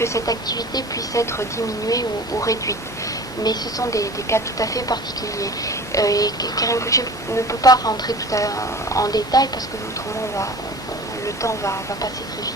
que cette activité puisse être diminuée ou réduite. Mais ce sont des cas tout à fait particuliers. Et Karim Boucher ne peut pas rentrer en détail parce que autrement le temps va passer très vite.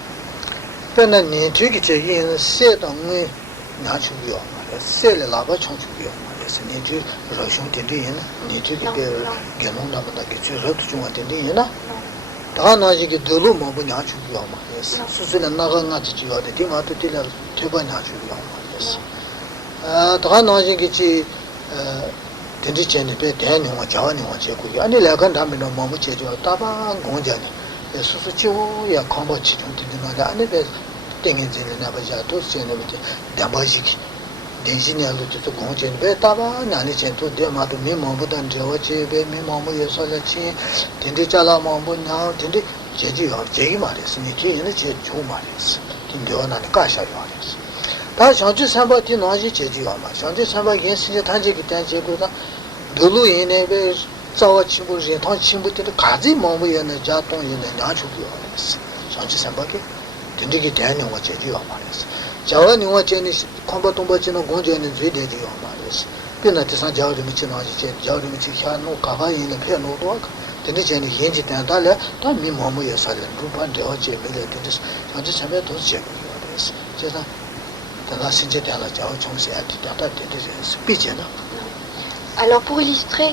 Alors pour illustrer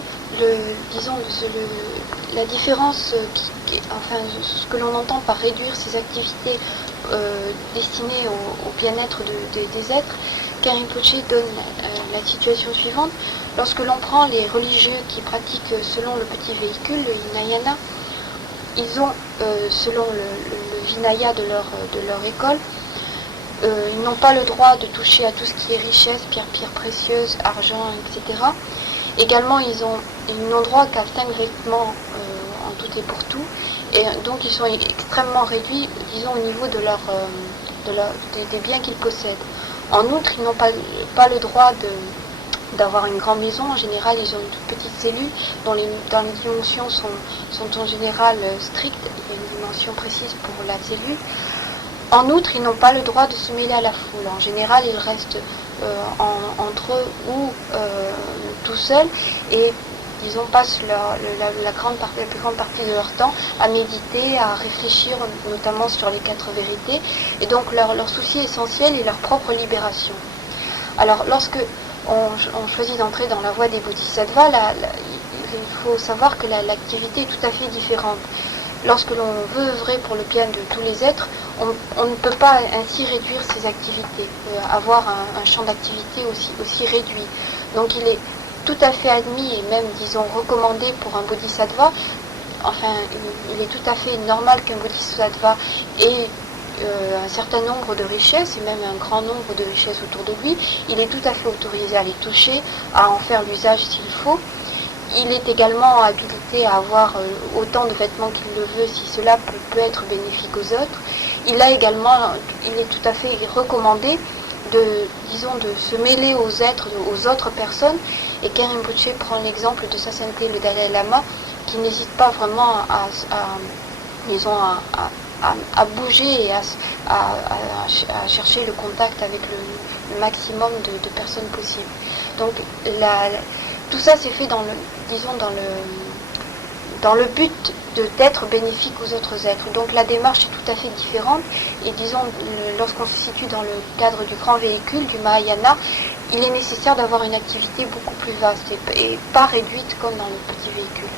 la différence, ce que l'on entend par réduire ces activités destinées au bien-être des êtres, Karim Poche donne la situation suivante. Lorsque l'on prend les religieux qui pratiquent selon le petit véhicule, le Hinayana, ils ont, selon le Vinaya de leur école, ils n'ont pas le droit de toucher à tout ce qui est richesse, pierres précieuses, argent, etc. Également, ils n'ont droit qu'à 5 vêtements en tout et pour tout, et donc ils sont extrêmement réduits, disons, au niveau des biens qu'ils possèdent. En outre, ils n'ont pas le droit d'avoir une grande maison. En général, ils ont une toute petite cellule dont les dimensions sont en général strictes. Il y a une dimension précise pour la cellule. En outre, ils n'ont pas le droit de se mêler à la foule. En général, ils restent entre eux ou tout seuls, et ils passent la plus grande partie de leur temps à méditer, à réfléchir notamment sur les 4 vérités, et donc leur souci essentiel est leur propre libération. Alors lorsque on choisit d'entrer dans la voie des bodhisattvas, il faut savoir que l'activité est tout à fait différente. Lorsque l'on veut œuvrer pour le bien de tous les êtres, on ne peut pas ainsi réduire ses activités, avoir un champ d'activité aussi réduit. Donc il est tout à fait admis et même, disons, recommandé pour un bodhisattva. Enfin, il est tout à fait normal qu'un bodhisattva ait un certain nombre de richesses, et même un grand nombre de richesses autour de lui. Il est tout à fait autorisé à les toucher, à en faire l'usage s'il faut. Il est également habilité à avoir autant de vêtements qu'il le veut si cela peut être bénéfique aux autres. Il est tout à fait recommandé de se mêler aux êtres, aux autres personnes. Et Karim Boucher prend l'exemple de sa sainteté le Dalai Lama, qui n'hésite pas vraiment à bouger et à chercher le contact avec le maximum de personnes possibles. Donc tout ça s'est fait dans le but d'être bénéfique aux autres êtres. Donc la démarche est tout à fait différente, et lorsqu'on se situe dans le cadre du grand véhicule, du Mahayana, il est nécessaire d'avoir une activité beaucoup plus vaste et pas réduite comme dans le petit véhicule.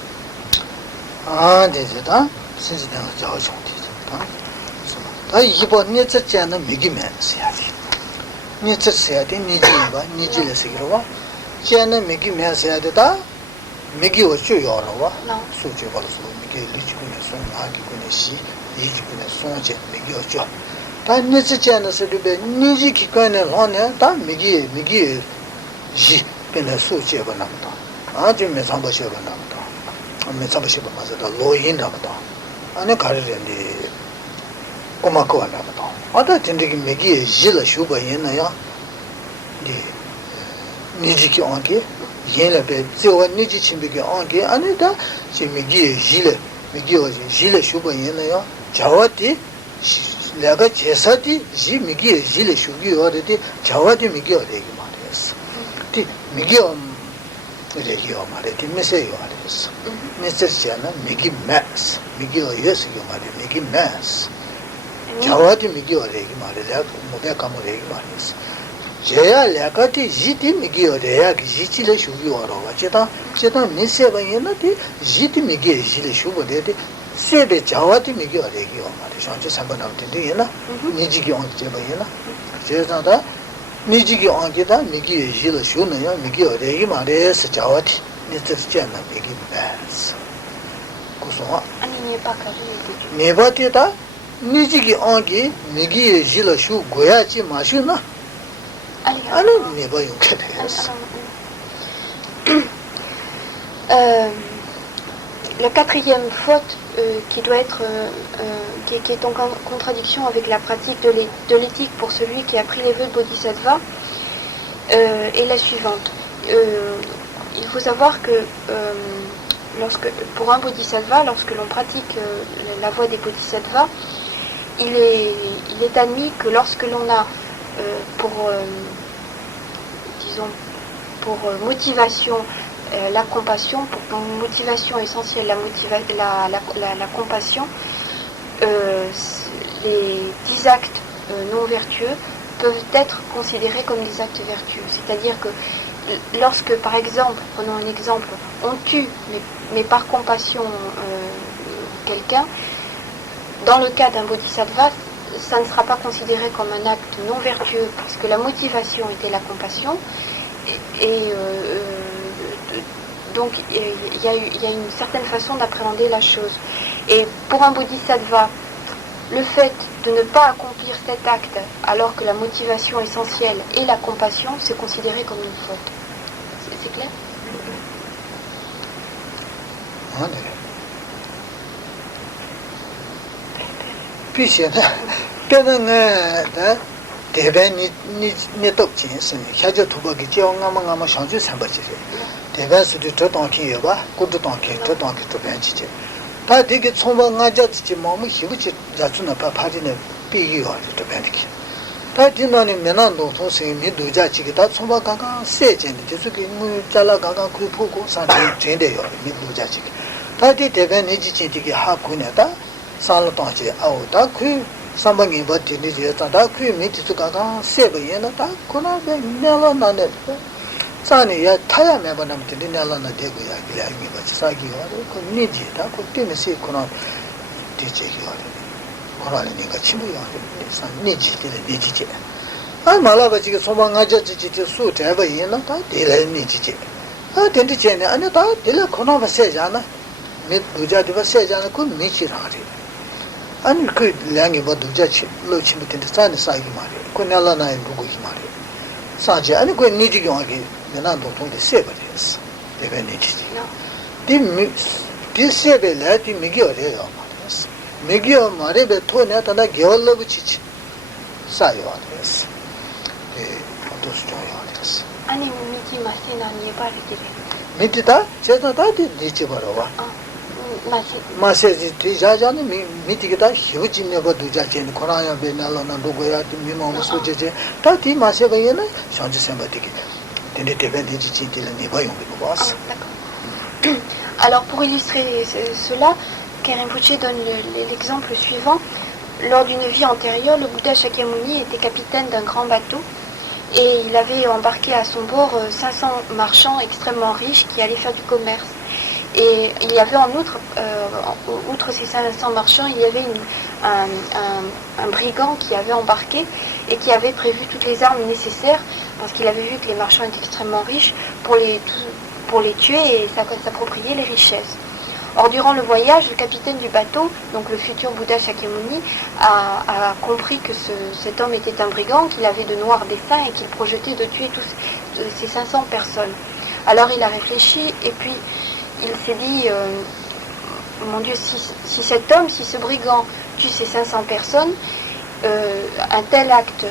Megi o chu yo lo wa su chu ba so megi li chu ne so ma ki ku ne shi yi chu ne so je megi o chu ta ni se che na se be ni ji ki ka ne lo ne ta megi ji pe ne su che ba na ta a ju me sa ba she ba na ta me sa ba she ba ma sa da lo yin da ta ane ka re ne ko ma ko na ta a ta tin de ki megi ji la shu ba yin na ya di ni ji ki on ke yen be zewa niji chimbige ange aneda chi migi jile shuba yen ya jawati 내가 제사디 지 미기 지레 슈기 어디 자와디 미기 어디 말이었어. 디 미기 레기요 말이지 메세요 말이었어. 메세지나 미기 매스 미기 어예스 요 말이 미기 매스 자와디 미기 어디 말이야 뭐가 까먹이 말이었어. 제야 레가티 지디 미기 어디야 지치레 슈기 어로 제다 메세바이나디 지디 미기 지레 슈고데디 세베 자와티 미기 어디기요 말이야. 전체 상관없는데 얘나 니지기 언제 봐야나. 제자다 니지기 언제다 미기 지레 슈는 미기 어디기 말이야. 자와티 니트스잖아 미기 매스 고소와 아니 바카리 네바티다 니지기 언기 미기 지레 슈 고야지 마슈나 아니 네바 용케 La quatrième faute qui doit être qui est en contradiction avec la pratique de l'éthique pour celui qui a pris les vœux de Bodhisattva est la suivante. Il faut savoir que pour un Bodhisattva, lorsque l'on pratique la voie des Bodhisattvas, il est admis que lorsque l'on a pour motivation la compassion, pour motivation essentielle la compassion, les 10 actes non vertueux peuvent être considérés comme des actes vertueux. C'est-à-dire que lorsque, par exemple, prenons un exemple, on tue, mais par compassion quelqu'un, dans le cas d'un bodhisattva, ça ne sera pas considéré comme un acte non vertueux parce que la motivation était la compassion donc il y a une certaine façon d'appréhender la chose. Et pour un bodhisattva, le fait de ne pas accomplir cet acte alors que la motivation essentielle est la compassion, c'est considéré comme une faute. C'est clair? Puis 대변 니 똑진스 샤저 두버기 지원가만 상주 삼버지 대변수도 저동키 여봐 고도 동키 저동키 또 변치지 다 되게 총방가자지 몸이 희부지 자주나 파파리네 비기요 또 변키 다 뒤만이 면한도 소생이 누자지기 다 총방가가 세진데 저기 뭐 잘라가가 그 보고 사는 된대요 이 누자지기 다디 대변 니지지기 하고네다 살로동지 아우다 그 삼방이 버티니 제다다 그 밑에서가 세버예나다 코나베 멜로나네 산이야 타야 매번함데 넬로나 되고야 기라기 같이 사기요 그 니지다 그 때문에 코나 디제기요 코나니가 치무요 산 니지데 니지제 아 말아가지고 소방하자지지 수 대버예나다 데레 니지제 아 된디제네 아니다 데레 코나바 세잖아 밑 부자디바 세잖아 그 미치라리 아니 그 량이 뭐 두자치 로치 밑에 산에 사기 말이야. 그 날라나에 누구 이 말이야. 사지 아니 그 니지기 와기 내난도 통데 세버렸어. 내가 니지지. 디세벨라 디 미기 어려요 말이었어. 미기 말에 토네 다나 겨울로 치치 사요 말이었어. 어떻게 좋아요 말이었어. 아니 미지 마시나 니바리지. 미티다 제다다 디지 버려와. 마세지 디자자는 미티기다 휴지메버 두자체는 코라야 베날로나 로고야 미모모 소제제 다디 마세바예나 샹지 셈바티기 데데 데벤디지 진tilani voyons le boss. Alors pour illustrer cela, Rinpoché donne l'exemple suivant. Lors d'une vie antérieure, le Bouddha Shakyamuni était capitaine d'un grand bateau et il avait embarqué à son bord 500 marchands extrêmement riches qui allaient faire du commerce. Et il y avait en outre, outre ces 500 marchands, il y avait un brigand qui avait embarqué et qui avait prévu toutes les armes nécessaires parce qu'il avait vu que les marchands étaient extrêmement riches pour les tuer et s'approprier les richesses. Or, durant le voyage, le capitaine du bateau, donc le futur Bouddha Shakyamuni, a compris que cet homme était un brigand, qu'il avait de noirs desseins et qu'il projetait de tuer tous ces 500 personnes. Alors il a réfléchi et puis il s'est dit, mon Dieu, si cet homme, si ce brigand tue ces 500 personnes, un tel acte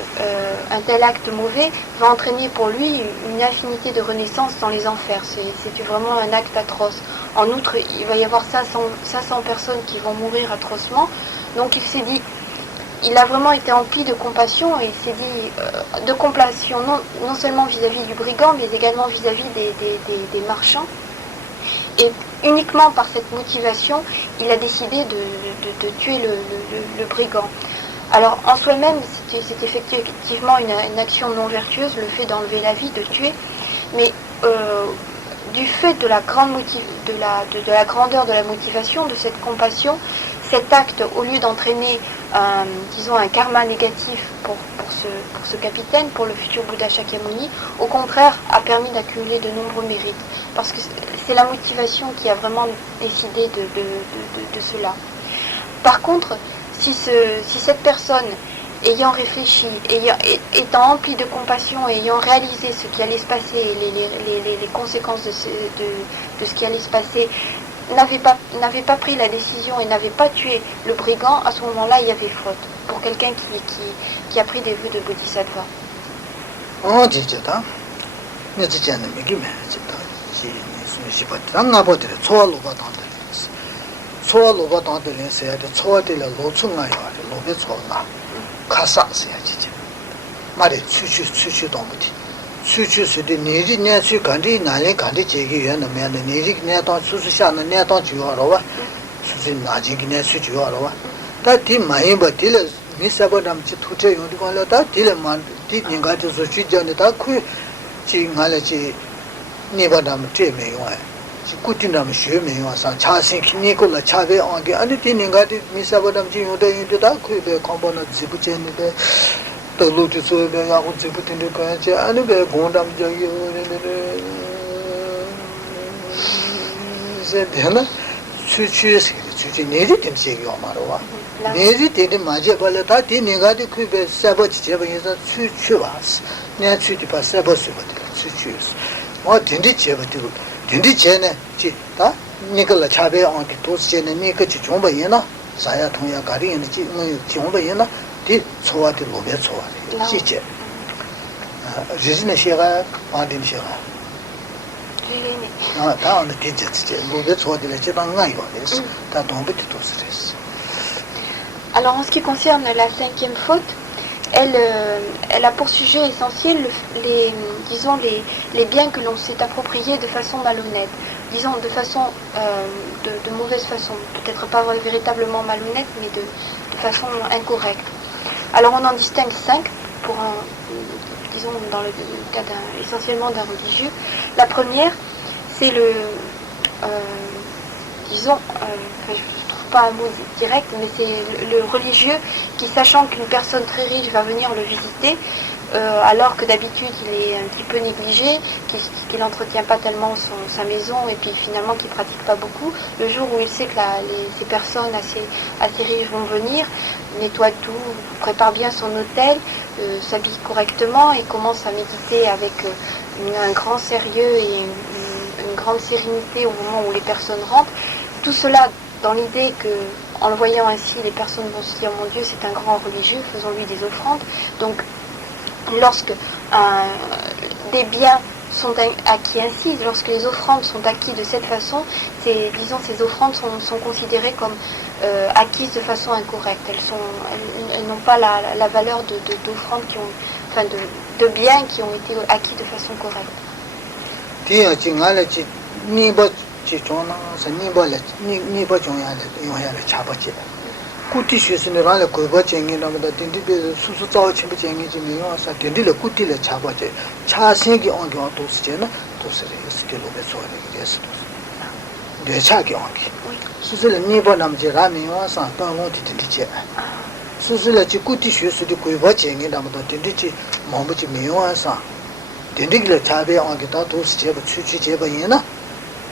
mauvais va entraîner pour lui une infinité de renaissances dans les enfers. C'est vraiment un acte atroce. En outre, il va y avoir 500 personnes qui vont mourir atrocement. Donc il s'est dit, il a vraiment été empli de compassion et il s'est dit de compassion non seulement vis-à-vis du brigand, mais également vis-à-vis des marchands. Et uniquement par cette motivation, il a décidé de tuer le brigand. Alors en soi-même, c'est effectivement une action non vertueuse, le fait d'enlever la vie, de tuer, mais du fait de la grandeur de la motivation, de cette compassion, cet acte, au lieu d'entraîner un karma négatif pour ce capitaine, pour le futur Bouddha Shakyamuni, au contraire a permis d'accumuler de nombreux mérites. Parce que c'est la motivation qui a vraiment décidé de cela. Par contre, si cette personne, ayant réfléchi, étant emplie de compassion, ayant réalisé ce qui allait se passer, les conséquences de ce qui allait se passer, n'avait pas pris la décision et n'avait pas tué le brigand, à ce moment-là, il y avait faute pour quelqu'un qui a pris des vœux de bodhisattva. 수치 수도 내지 내수 간디 나래 간디 제기 위한 놈이야 내지 내던 수수샤는 내던 주어로 수수 나지기 내수 주어로 다디 많이 버틸 미사보담치 투체 용디 걸려다 딜만 디 인가도 수치 전에 다쿠 지가래지 니바담 제메요 지 꾸틴담 쉐메요사 차신 키니콜라 차베 안게 아니 디 인가디 미사보담치 용데 인도다 쿠베 컴포너 지부체니데 तो लूटी सोए बे या कुछ पुतिने कहे छे अनि बे गोंडम जगी से देना सुची नेरी दिन से यो मारो वा नेरी दिन माजे बले ता ती नेगादी कुई बे सबो जे बे यसा सुची वास ने सुची पा सबो सुबो सुची ओ दिंदी जे बे दिंदी जे ने जी ता निकल छाबे on के तो जे ने ने के जों बे येना साया 통야 가리 ने जी जों बे येना 디 소화들 로베 소화 지제 리즈네 시가 반딘 시가 리네 다음에 디제 로베 소화들 제방 나이고 그래서 다 동부터 도스레스. Alors en ce qui concerne la cinquième faute, elle a pour sujet essentiel les biens que l'on s'est appropriés de façon malhonnête, disons de façon de mauvaise façon, peut-être pas véritablement malhonnête, mais de façon incorrecte. Alors on en distingue 5, disons dans le cas essentiellement d'un religieux. La première, c'est je ne trouve pas un mot direct, mais c'est le religieux qui, sachant qu'une personne très riche va venir le visiter, alors que d'habitude il est un petit peu négligé, qu'il n'entretient pas tellement sa maison et puis finalement qu'il ne pratique pas beaucoup, le jour où il sait que ces personnes assez riches vont venir, nettoie tout, prépare bien son hôtel, s'habille correctement et commence à méditer avec un grand sérieux et une grande sérénité au moment où les personnes rentrent. Tout cela dans l'idée que, en le voyant ainsi, les personnes vont se dire « Mon Dieu, c'est un grand religieux, faisons-lui des offrandes ». Donc, lorsque des biens sont acquis ainsi, lorsque les offrandes sont acquises de cette façon, ces offrandes sont considérées comme acquises de façon incorrecte. Elles n'ont pas la valeur d'offrandes de biens qui ont été acquis de façon correcte. kuti shesine rāla kuiba chengi namada dindi pe susu cao chenpa chengi chi miyo sa dindi la kuti la chaba che cha sengi ongi on tosi che na tosi re yasi ke lobe suwa re yasi tosi de cha ki ongi susu la nipa nam che ra miyo sa tang long ti dindi che susu la chi kuti shesu di kuiba chengi namada dindi chi mambu chi miyo sa dindi ki la chabe ongi ta tosi cheba chuchi cheba yina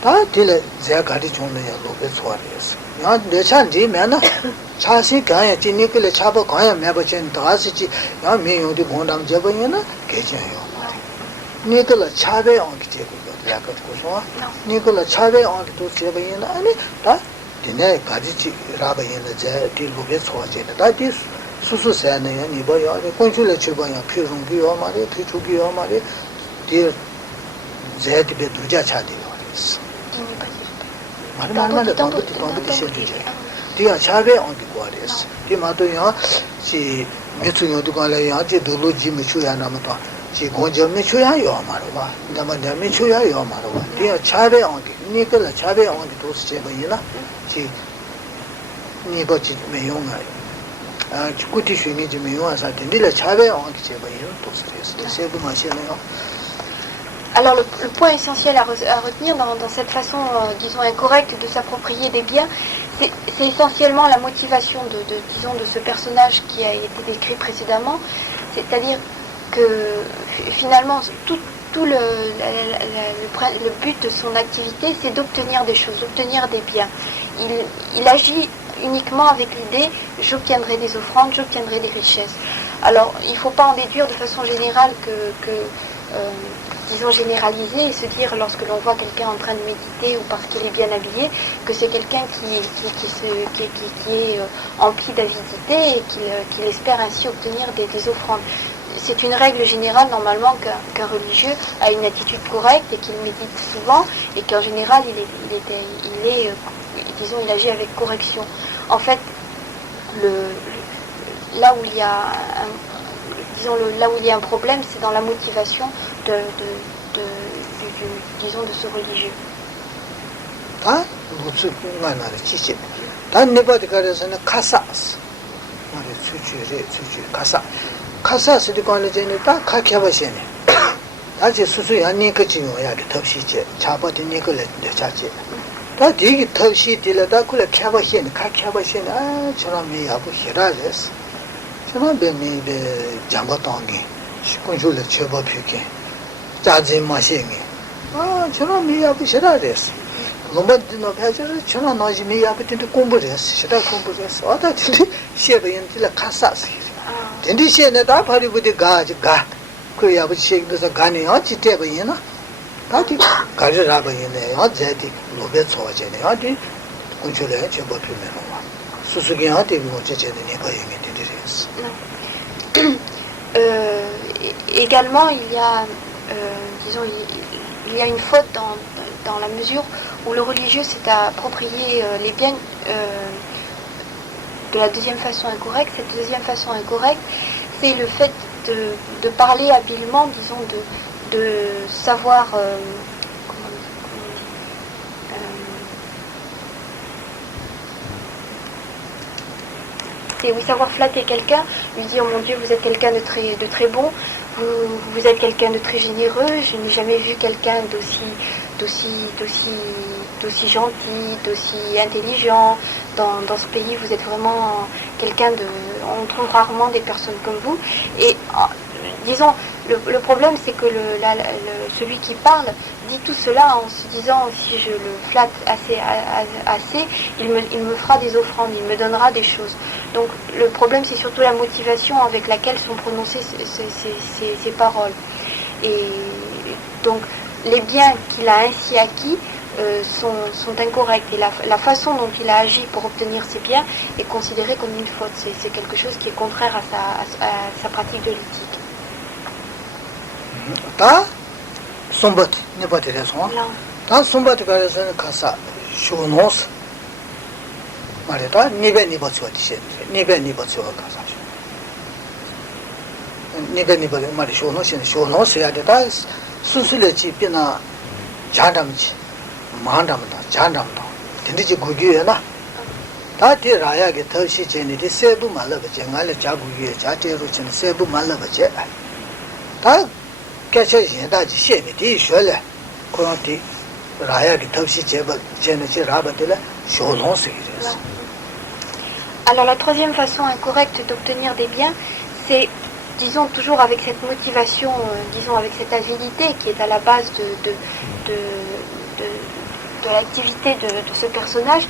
ta di la zaya gadi chungla ya lobe suwa re yasi ya de cha di me na 차시 가야 지니클에 차버 가야 매버chen 다시지 야 미용디 본담 제번이나 개져요. 니클라 차베 온기 제고 약간 고소. 니클라 차베 온기 또 제번이나 아니 다 디네 가지지 라바이나 제 딜로베 소제다 다디 수수세네 니버야 공출에 출번이야 필송기요 말이 뒤주기요 말이 디 제디베 두자 차디요. 말만 동부티 시작이지. 디가 차베 온기 거래스. Timato Yan, she Mitsuno to Galayan, Dulu Jimmy Chuya Namata, she Gonja Michuya Yomarova, Namada Michuya Yomarova, dear Chabe on Nicola Chabe on the Toast Chebayina, she Nibochi Mayonga. Kuti Shuni Jimmy as I did a Chabe on Chebayin, Toast, the same machine. Alors le point essentiel à retenir dans cette façon, disons, incorrecte de s'approprier des biens, c'est essentiellement la motivation disons, de ce personnage qui a été décrit précédemment, c'est-à-dire que finalement tout le but de son activité, c'est d'obtenir des choses, d'obtenir des biens. Il agit uniquement avec l'idée « j'obtiendrai des offrandes, j'obtiendrai des richesses ». Alors il ne faut pas en déduire de façon générale disons généraliser et se dire lorsque l'on voit quelqu'un en train de méditer ou parce qu'il est bien habillé que c'est quelqu'un qui est empli d'avidité et qu'il espère ainsi obtenir des offrandes. C'est une règle générale normalement qu'un religieux a une attitude correcte et qu'il médite souvent et qu'en général il agit avec correction. En fait, là où il y a un problème, c'est dans la motivation de ce religieux. 자진 마시게 저런 미야부 싫어졌어. 로봇도 배저를 저런 나지 미야부 tin데 공부했어. 싫어 공부했어. 어다지 시에베인들 카사스. 근데 시에는 다 버리부디 가. 그 야부 시에서 가네. 어찌 때베이나? 다디 가르라베이네. 어제디 로베 초제네. 어디 군출에 제법 피면은 와. 수수기한테 뭐 제제네 거행이 되더랬어. Également, il y a il y a une faute dans la mesure où le religieux s'est approprié les biens de la deuxième façon incorrecte. Cette deuxième façon incorrecte, c'est le fait de parler habilement, disons, de savoir savoir flatter quelqu'un, lui dire oh mon Dieu, vous êtes quelqu'un de très bon, vous êtes quelqu'un de très généreux, je n'ai jamais vu quelqu'un d'aussi gentil, d'aussi intelligent. Dans ce pays, vous êtes vraiment quelqu'un on trouve rarement des personnes comme vous. Et disons, le problème c'est que celui qui parle dit tout cela en se disant si je le flatte assez, il me fera des offrandes, il me donnera des choses. Donc le problème c'est surtout la motivation avec laquelle sont prononcées ces paroles. Et donc les biens qu'il a ainsi acquis sont incorrects et la façon dont il a agi pour obtenir ces biens est considérée comme une faute. C'est quelque chose qui est contraire à sa pratique de l'éthique. Sombat ne pas dire son. Dans sombat que c'est kasa shonos. Mareta ni pas soit dit. Ni pas soit kasa. Ni pas mari shonos ya de tas susule chi pina jadamchi mandamda jadamda. Tindiji gugu na. Ta ti raya ke thashi cheni de sebu malaba jengale jaguye jateru chen sebu malaba je. Ta कैसे जिंदा जी शेने दी शोले कोंती राया की तबसी जेब जेने जी राबतले शोलों से गिरे. Alors la troisième façon incorrecte d'obtenir des biens, c'est, disons, toujours avec cette motivation, disons, avec cette avidité qui est à la base de l'activité de ce personnage.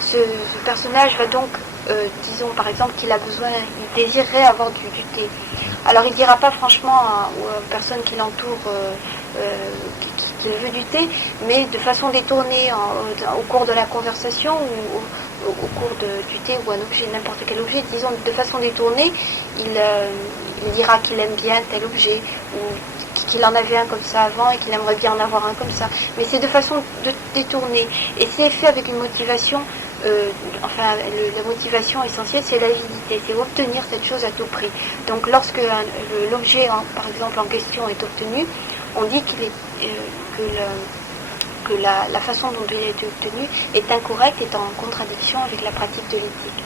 Ce personnage va donc, disons par exemple qu'il a besoin, il désirerait avoir du thé. Alors il ne dira pas franchement aux personnes qui l'entourent qu'il veut du thé, mais de façon détournée au cours de la conversation ou au cours du thé ou un objet, n'importe quel objet, disons de façon détournée, il dira qu'il aime bien tel objet ou qu'il en avait un comme ça avant et qu'il aimerait bien en avoir un comme ça. Mais c'est de façon détourné. Et c'est fait avec une motivation, la motivation essentielle, c'est l'avidité, c'est obtenir cette chose à tout prix. Donc lorsque l'objet, par exemple, en question est obtenu, on dit que la façon dont il a été obtenu est incorrecte, est en contradiction avec la pratique de l'éthique.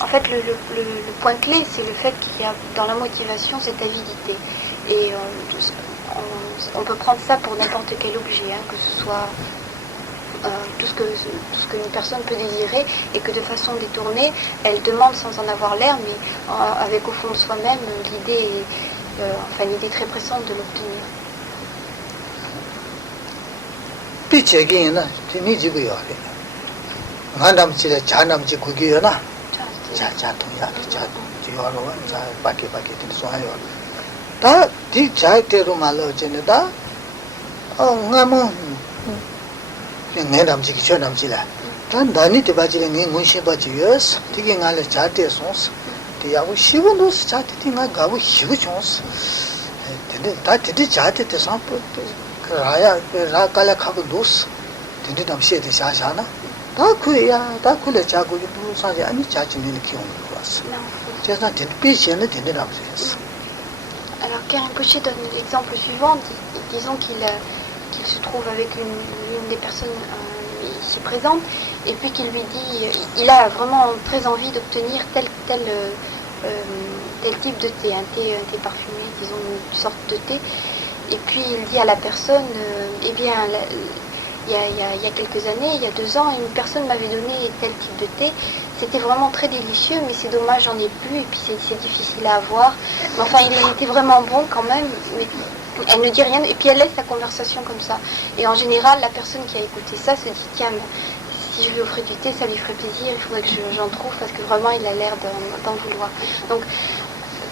En fait, le point clé, c'est le fait qu'il y a dans la motivation cette avidité. Et on peut prendre ça pour n'importe quel objet, que ce soit tout ce que une personne peut désirer, et que de façon détournée, elle demande sans en avoir l'air, mais avec au fond de soi-même l'idée, l'idée très pressante de l'obtenir. Alors Kerinpoche donne l'exemple suivant. Disons qu'il se trouve avec une des personnes ici présentes, et puis qu'il lui dit, il a vraiment très envie d'obtenir tel type de thé, un thé parfumé, disons une sorte de thé, et puis il dit à la personne, il y a quelques années, il y a 2 ans, une personne m'avait donné tel type de thé, c'était vraiment très délicieux, mais c'est dommage, j'en ai plus, et puis c'est difficile à avoir, mais enfin il était vraiment bon quand même, mais elle ne dit rien, et puis elle laisse la conversation comme ça. Et en général, la personne qui a écouté ça se dit, tiens, si je lui offrais du thé, ça lui ferait plaisir, il faudrait que j'en trouve, parce que vraiment, il a l'air d'en vouloir. Donc,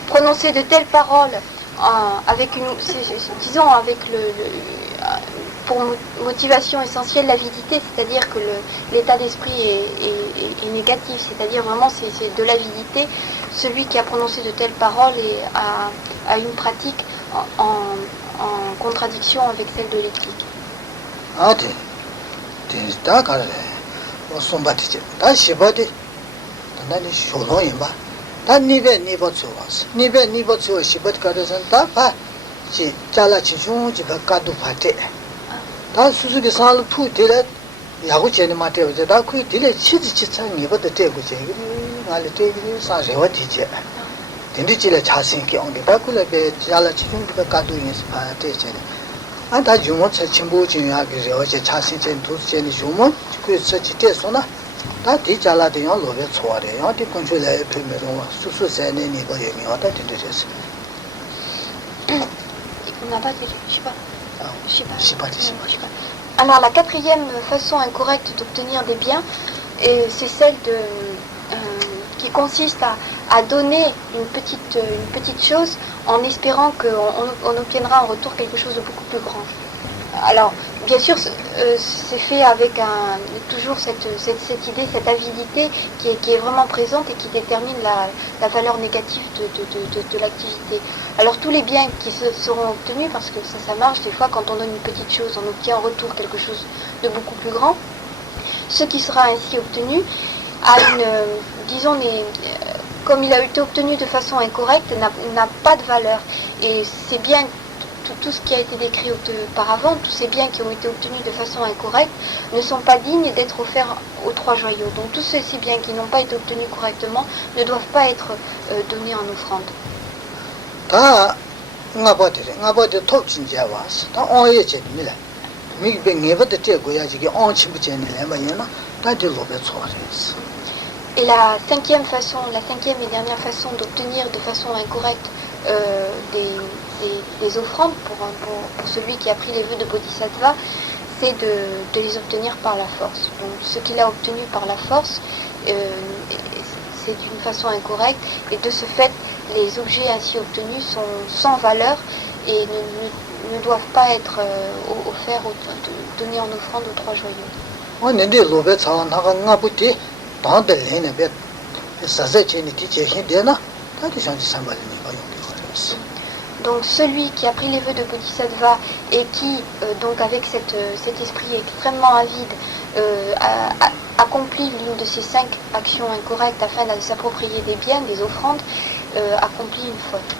prononcer de telles paroles, avec pour motivation essentielle, l'avidité, c'est-à-dire que l'état d'esprit est négatif, c'est-à-dire vraiment, c'est de l'avidité. Celui qui a prononcé de telles paroles a une pratique en contradiction avec celle de l'éthique. Alors la 4e façon incorrecte d'obtenir des biens, c'est celle qui consiste à donner une petite chose en espérant qu'on obtiendra en retour quelque chose de beaucoup plus grand. Alors, bien sûr, c'est fait avec toujours cette idée, cette avidité qui est vraiment présente et qui détermine la valeur négative de l'activité. Alors, tous les biens qui seront obtenus, parce que ça marche, des fois, quand on donne une petite chose, on obtient en retour quelque chose de beaucoup plus grand. Ce qui sera ainsi obtenu comme il a été obtenu de façon incorrecte, n'a pas de valeur. Et c'est bien tout ce qui a été décrit auparavant, tous ces biens qui ont été obtenus de façon incorrecte, ne sont pas dignes d'être offerts aux 3 joyaux. Donc tous ces biens qui n'ont pas été obtenus correctement ne doivent pas être donnés en offrande. Et la 5e et dernière façon d'obtenir de façon incorrecte des offrandes pour celui qui a pris les vœux de Bodhisattva, c'est de les obtenir par la force. Donc ce qu'il a obtenu par la force, c'est d'une façon incorrecte, et de ce fait, les objets ainsi obtenus sont sans valeur et ne doivent pas être offerts, donnés en offrande aux 3 joyaux. on est des lobes, on a un petit dans de l'aine, ça c'est une petite chienne, donc celui qui a pris les vœux de Bodhisattva et qui, donc avec cet esprit extrêmement avide, accomplit l'une de ces 5 actions incorrectes afin de s'approprier des biens, des offrandes, accomplit une faute.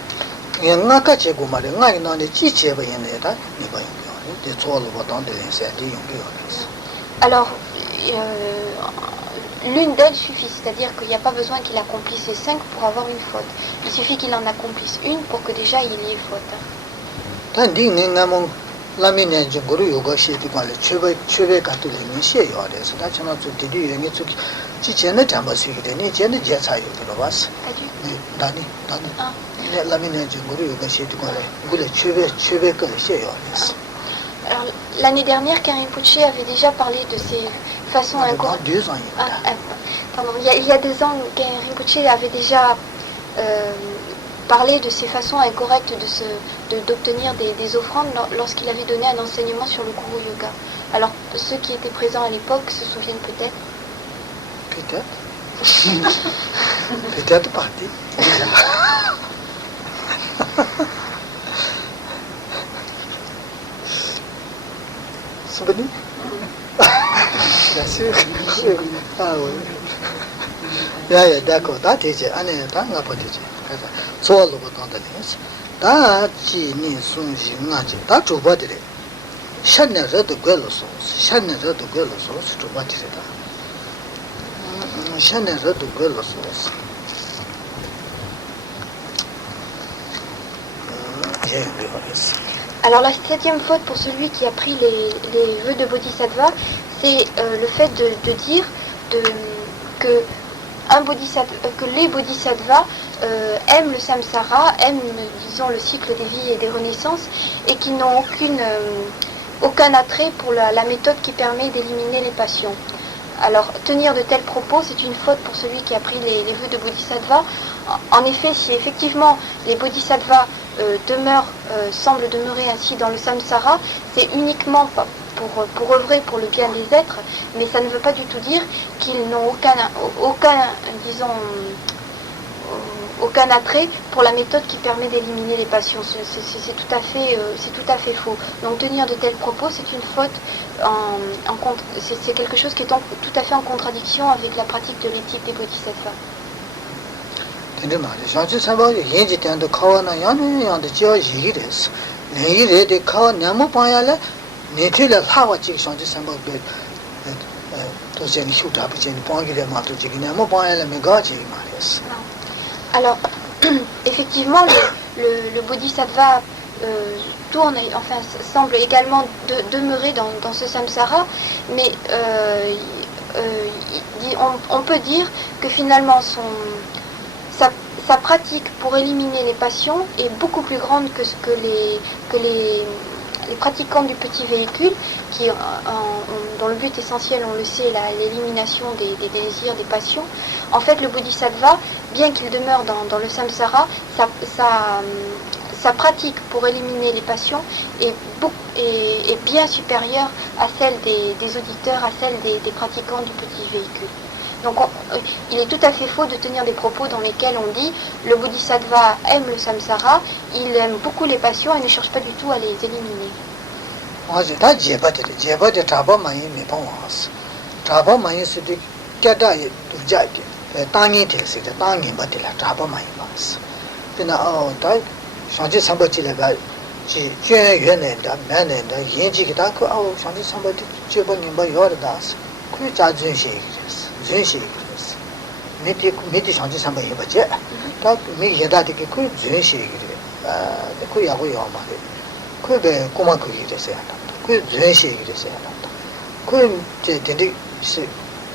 Alors, l'une d'elles suffit, c'est-à-dire qu'il n'y a pas besoin qu'il accomplisse les 5 pour avoir une faute. Il suffit qu'il en accomplisse une pour que déjà il y ait faute. Alors, l'année dernière, Karim Rinpoche avait déjà parlé de ces façons incorrectes. Il y a 2 ans, Karim Rinpoche avait déjà parlé de ces façons incorrectes d'obtenir des offrandes lorsqu'il avait donné un enseignement sur le Guru Yoga. Alors, ceux qui étaient présents à l'époque se souviennent peut-être. Peut-être parti. Souvenir? Bien sûr. Ah oui. D'accord, d'accord, année, pas soit le bouton de l'ins. Dachi ni sunji ngaji, da chuba dire. Shanne de guelos, shanne de guelos, chuba dire. Shanne de guelos. Alors la 7e faute pour celui qui a pris les vœux de Bodhisattva, c'est le fait de dire que les Bodhisattvas aiment le samsara, aiment, disons, le cycle des vies et des renaissances, et qui n'ont aucun attrait pour la méthode qui permet d'éliminer les passions. Alors, tenir de tels propos, c'est une faute pour celui qui a pris les vœux de Bodhisattva. En effet, si effectivement les Bodhisattvas semblent demeurer ainsi dans le samsara, c'est uniquement pour œuvrer pour le bien des êtres, mais ça ne veut pas du tout dire qu'ils n'ont aucun attrait pour la méthode qui permet d'éliminer les passions. C'est tout à fait faux. Donc tenir de tels propos, c'est une faute, c'est quelque chose qui est tout à fait en contradiction avec la pratique de l'éthique des bodhisattvas. Alors, effectivement, le bodhisattva semble également demeurer dans ce samsara, mais on peut dire que finalement sa pratique pour éliminer les passions est beaucoup plus grande que ce que les pratiquants du petit véhicule, dont le but essentiel, on le sait, l'élimination des désirs, des passions. En fait, le bodhisattva, bien qu'il demeure dans le samsara, sa pratique pour éliminer les passions est bien supérieure à celle des auditeurs, à celle des pratiquants du petit véhicule. Donc il est tout à fait faux de tenir des propos dans lesquels on dit le bodhisattva aime le samsara, il aime beaucoup les passions et ne cherche pas du tout à les éliminer. 미디 상지 상바 해봐지. 다 미게다디게 그 전시기래. 그 야고 야마데. 그게 꼬마 그게 됐어야 한다. 그 전시기래 됐어야 한다. 그 이제 된디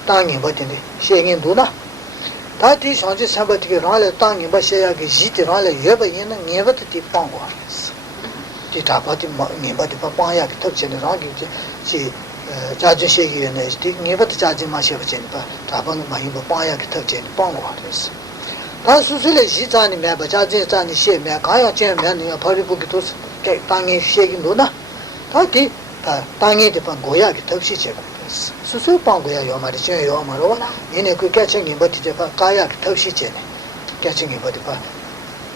땅이 버든데 시행이 누나. 다디 상지 상바디게 라래 땅이 버셔야게 지티라래 예바 얘는 예바티 빵고 하겠어. 디다바디 예바디 빵야게 덕전에 라게 지 자주 시기에는 네버트 자주 마셔버진다. 다방은 많이 빠야게 터진 빵와です. 다 수술에 시장이 매바 자주 자니 시에 가야 제면이 버리부기도 땅에 시기 누나. 다디 땅에 대한 고야게 덕시 제가 수수 방구야 요 말이 요 말로 얘네 그 개청이 버티제 봐 가야 톱시제네 개청이 버티 봐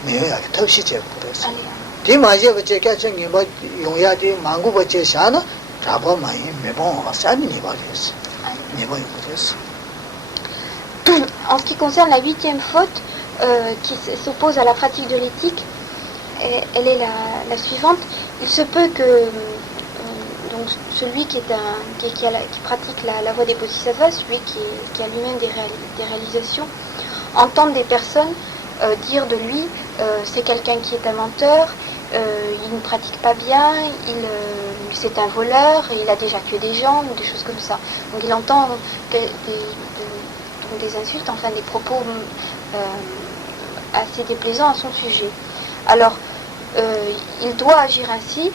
매야 톱시제 그래서 디마제 버제 개청이 뭐 용야디 망구 버제 샤나 잡아 많이 매번 산이 버렸어 매번 그랬어. En ce qui concerne la 8e faute qui s'oppose à la pratique de l'éthique, elle est la suivante. Il se peut que donc celui qui pratique la voie des bodhisattvas, celui qui a lui-même des réalisations, entende des personnes dire de lui c'est quelqu'un qui est un menteur, il ne pratique pas bien, c'est un voleur, il a déjà tué des gens, ou des choses comme ça. Donc il entend des insultes, enfin des propos assez déplaisants à son sujet. Alors, il doit agir ainsi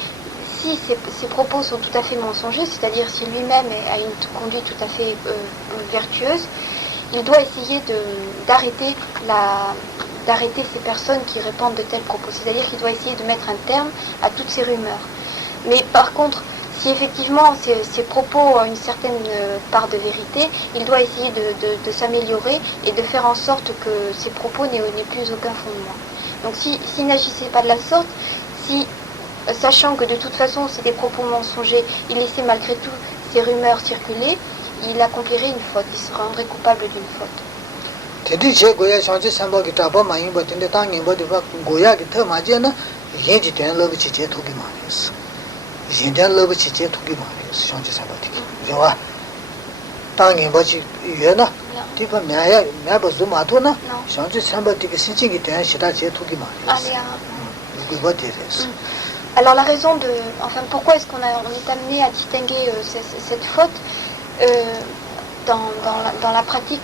si ses propos sont tout à fait mensongers, c'est-à-dire si lui-même a une conduite tout à fait vertueuse, il doit essayer d'arrêter ces personnes qui répandent de tels propos. C'est-à-dire qu'il doit essayer de mettre un terme à toutes ces rumeurs. Mais par contre, si effectivement ces propos ont une certaine part de vérité, il doit essayer de s'améliorer et de faire en sorte que ces propos n'aient plus aucun fondement. Donc s'il n'agissait pas de la sorte, si, sachant que de toute façon c'est des propos mensongers, il laissait malgré tout ces rumeurs circuler, il accomplirait une faute, il se rendrait coupable d'une faute. Alors la raison pourquoi est-ce qu'on est amené à distinguer cette faute dans la pratique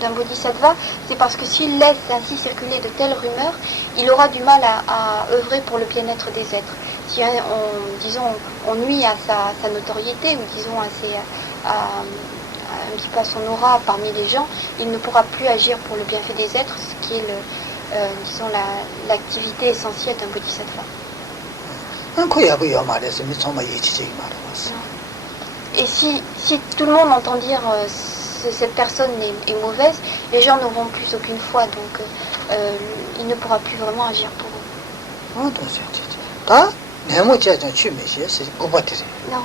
d'un bodhisattva, c'est parce que s'il laisse ainsi circuler de telles rumeurs, il aura du mal à œuvrer pour le bien-être des êtres. Si on nuit à sa notoriété, ou disons un petit peu à son aura parmi les gens, il ne pourra plus agir pour le bienfait des êtres, ce qui est l'activité essentielle d'un bodhisattva. Et si tout le monde entend dire cette personne est mauvaise, les gens n'auront plus aucune foi, donc il ne pourra plus vraiment agir pour eux. Non.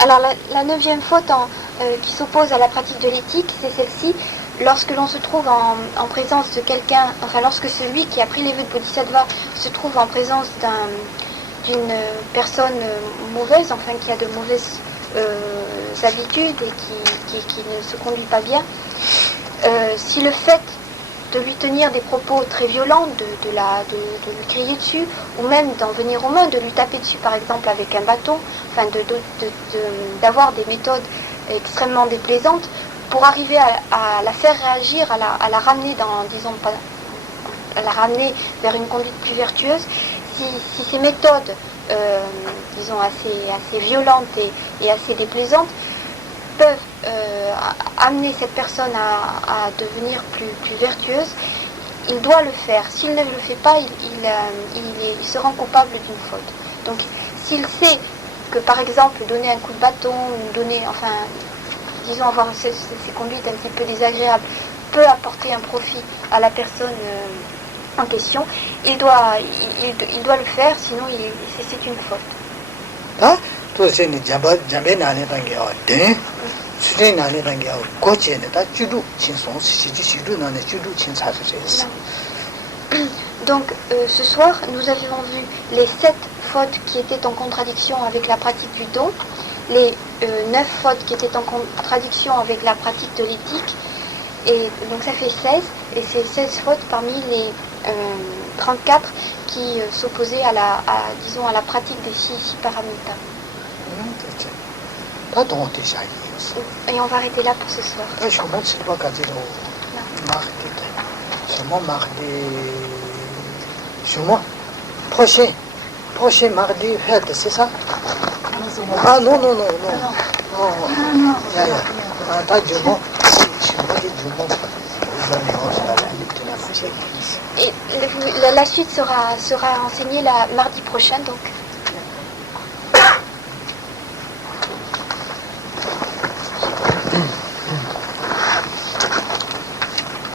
Alors la 9e faute qui s'oppose à la pratique de l'éthique, c'est celle-ci. Lorsque l'on se trouve en présence de quelqu'un, lorsque celui qui a pris les vœux de Bodhisattva se trouve en présence d'une personne mauvaise, qui a de mauvaises habitudes et qui ne se conduit pas bien, si le fait de lui tenir des propos très violents, de lui crier dessus, ou même d'en venir aux mains, de lui taper dessus par exemple avec un bâton, d'avoir des méthodes extrêmement déplaisantes, pour arriver à la faire réagir, à la ramener à la ramener vers une conduite plus vertueuse, si ces méthodes, assez violentes et assez déplaisantes, peuvent amener cette personne à devenir plus vertueuse, il doit le faire. S'il ne le fait pas, il se rend coupable d'une faute. Donc, s'il sait que par exemple donner un coup de bâton ou donner, enfin, disons avoir ces conduites un petit peu désagréables peut apporter un profit à la personne en question, il doit le faire, sinon c'est une faute. Ah, toi c'est une jambe nane bangi a den, c'est nane bangi a goche ne ta chudu chinson si chudu nane chudu chin sa se. Donc ce soir, nous avions vu les 7 fautes qui étaient en contradiction avec la pratique du don, les 9 fautes qui étaient en contradiction avec la pratique de l'éthique, et donc ça fait 16, et c'est 16 fautes parmi les 34 qui s'opposaient à la pratique des 6 paramita. Et on va arrêter là pour ce soir. Prochain mardi, fête, c'est ça? Ah non. Et la suite sera enseignée mardi prochain, donc.